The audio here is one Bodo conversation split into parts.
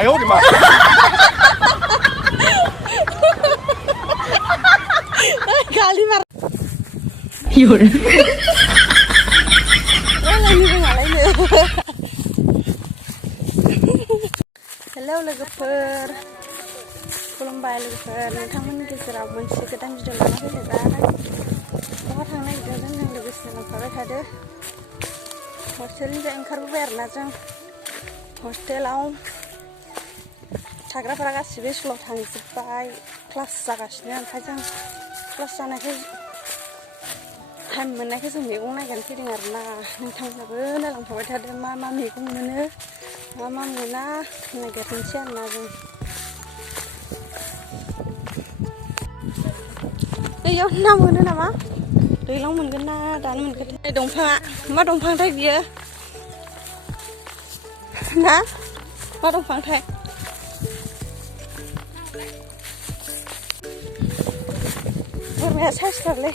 哎呦我的妈！咖喱嘛。有人。Hello लोगोफोर खुलुमबाय लोगोफोर नोंथांमोननि गेजेराव मोनसे गोदान भिडिअ लाना फैलायबाय बहा थांनो नागिरदों जों लोगोसे लांफाबाय थादो हस्टेलनिफ्राय ओंखारबोबाय आरोना जों हस्टेलाव थाग्राफोरा गासिबो स्कुलाव थांजोब्बाय क्लास जागासिनो ओमफ्राय जों क्लास जानायखाय टाइम मोननायखाय जों मैगं नागिरनो फैदों आरोना नोंथांमोनाबो नायलांफाबाय थादो मा मा मैगं मोनो मा मा मोना नागिरनोसै आरोना जों बेयाव ना मोनो नामा दैलां मोनगोन ना दानो मोनगोन दंफाङा मा दंफांथाय बियो ना मा दंफांथाय बोरमाया साइसथारलै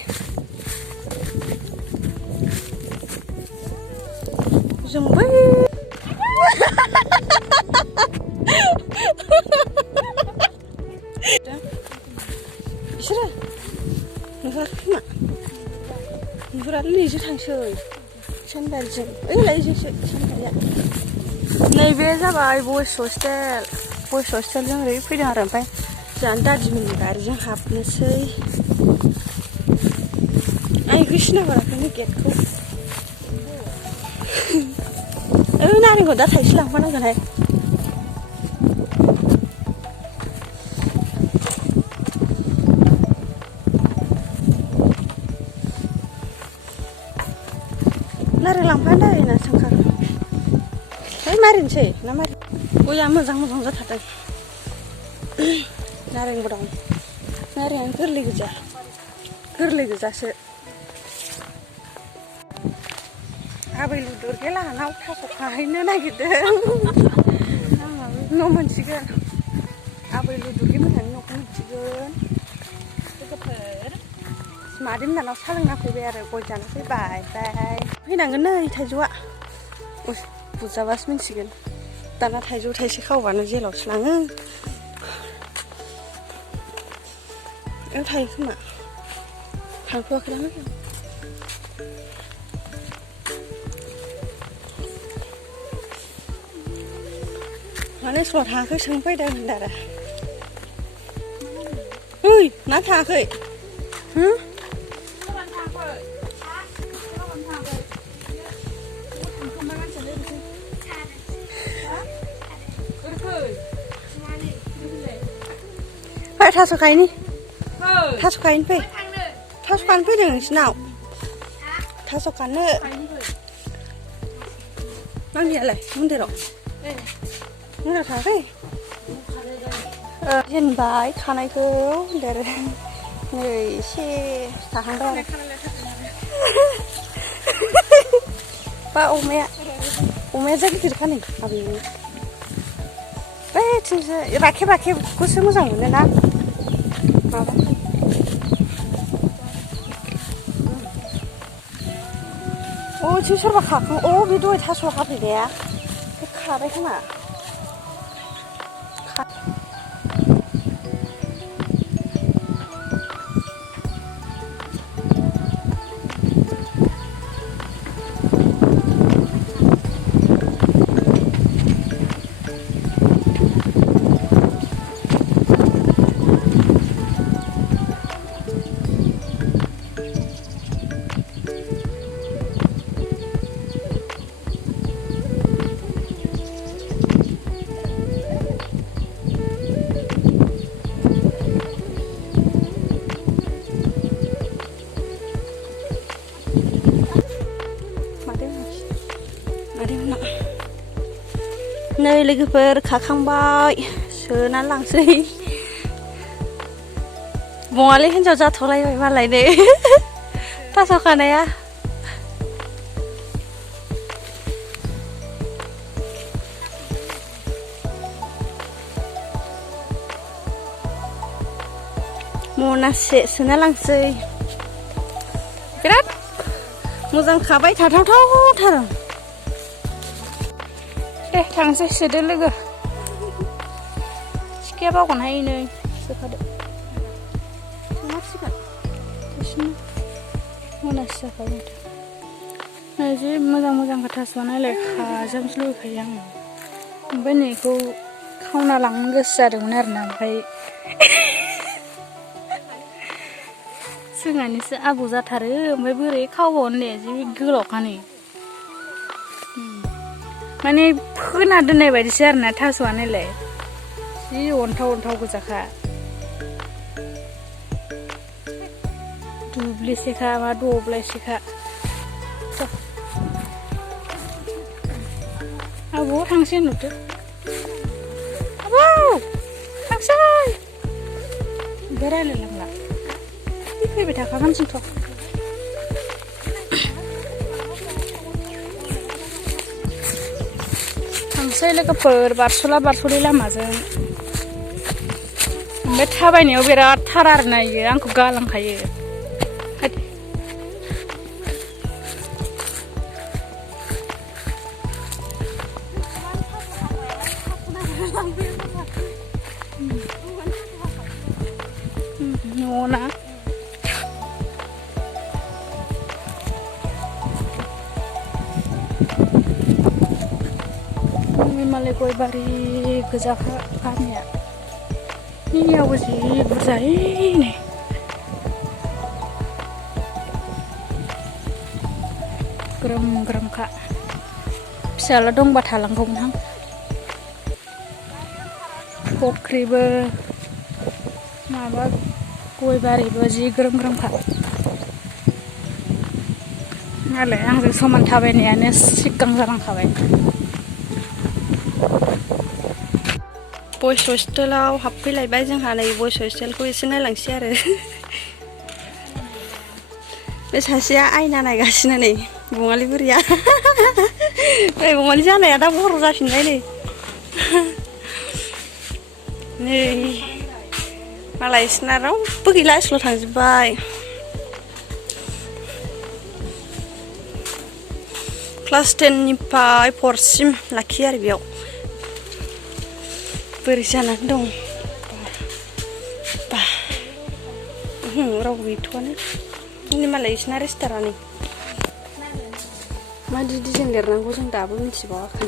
जोंबै बिसोरो नुहुराखै खोमा नुहुरालै नैजों थांसै सेन्डालजों ओइलाय जोंसो सेन्डालिया नैबे जाबाय बयस हस्टेलजों ओरै फैदों आरो ओमफ्राय जोंहा दादिमोननि गारिजों हाबनोसै आं बेखौ सिनायहराखैनो गेटखौ नारेंखौ दा थाइसे लांफानांगोनहाय नारें लांफानो दायोना सोंखार है मारिनोसै ना मारि गया मोजां जाथारदों नारेंबो दं नारेंआनो गोरलै गोजासो आबै लुदुर गेलाहानाव थास' खाहैनो नागिरदों न' मोनसिगोन आबै लुदुर गेलाहानि न'खौ मोनसिगोन लोगोफोर मादै मोनानाव सा लोंना फैबाय आरो गय जाना फैबाय ओमफ्राय फैनांगोन नै थाइजौआ बुजाबासो मिन्थिगोन दाना थाइजौ थाइसे खावबानो जेलावसो लाङो बेयाव थायो खोमा थांथ'वाखै दां माने स्कुलाव थाङाखै सोंफैदों होनदों आरो ओइ ना थाङाखै fai थास' खायनि फै थास' खानो फैदों नोंसिनाव थास' खानो मामियालाय मन्दिराव थाङाखै जेनबाय खानायखौ देर नै एसे थाहांबाय आरो बा अमाया जा गिदिर खानो आबैनि बै थिंसो राखेबखौसो मोजां मोनो ना माबा थिं सोरबा खाखां बे दहाय थास' हाफैनाया बे खाबाय खोमा नै लोगोफोर खाखांबाय सोना लांसै बङालि हिन्जाव जाथ'लायबाय मालाय नै थास' खानाया मनासे सोना लांसै बिराद मोजां खाबाय थाथावथावथार दे थांसै सोदो लोगो सिखाया बावगोनहाय नै सोखादो संनांसिगोन बिसिनो मोनासि जाखाबाय नै जि मोजां मोजांखा थास'आ नायलाय खाजानोसो लुबैखायो आङो ओमफ्राय नैखौ खावना लांनो गोसो जादोंमोन आरोना ओमफ्राय जोंहानिसो आबौ जाथारो ओमफ्राय बोरै खावबावनो दे जि गोलावखा नै माने फोना दोननाय बायदिसो आरोना थास'आ नायलाय जि अन्थाव अन्थाव गोजाखा दुब्लिसेखा मा दब्लायसेखा आबौ थांसै नुदो आबौ थांसै ओमफ्राय रायलायलांला फैबाय थाखागोन जोंथ' थांसै लोगोफोर बारस'ला बारस'लि लामाजों ओमफ्राय थाबायनायाव बिराद थार आरोना इयो आंखौ गालांखायो न'ना मालाय गय बारि गोजाखा गामिया नियावबो जि बुरजायै नै ग्रोम ग्रोमखा फिसाला दंबा थालांगौमोनहां फख्रिबो माबा गय बारिबो जि ग्रोम ग्रोमखा नालाय आंजों समान थाबायनायानो सिगां जालांखाबाय बयस हस्टेलाव हाबफैलायबाय जोंहा नै बयस हस्टेलखौ एसे नायलांसै आरो बे सासेया आयना नायगासिनो नै बङालि बुरिया नै बङालि जानाया दा बर' जाफिनबाय नै मालाय बिसोरना रावबो गैला स्कुलाव थांजोब्बाय क्लास 10निफ्राय 4सिम लाखियो आरो बेयाव बोरै जानानै दं रावबो गैथ'आनो मालाय बिसोरना रेजिस्टारानो मा डिजाइन लिरनांगौ जों दाबो मिथिबावाखै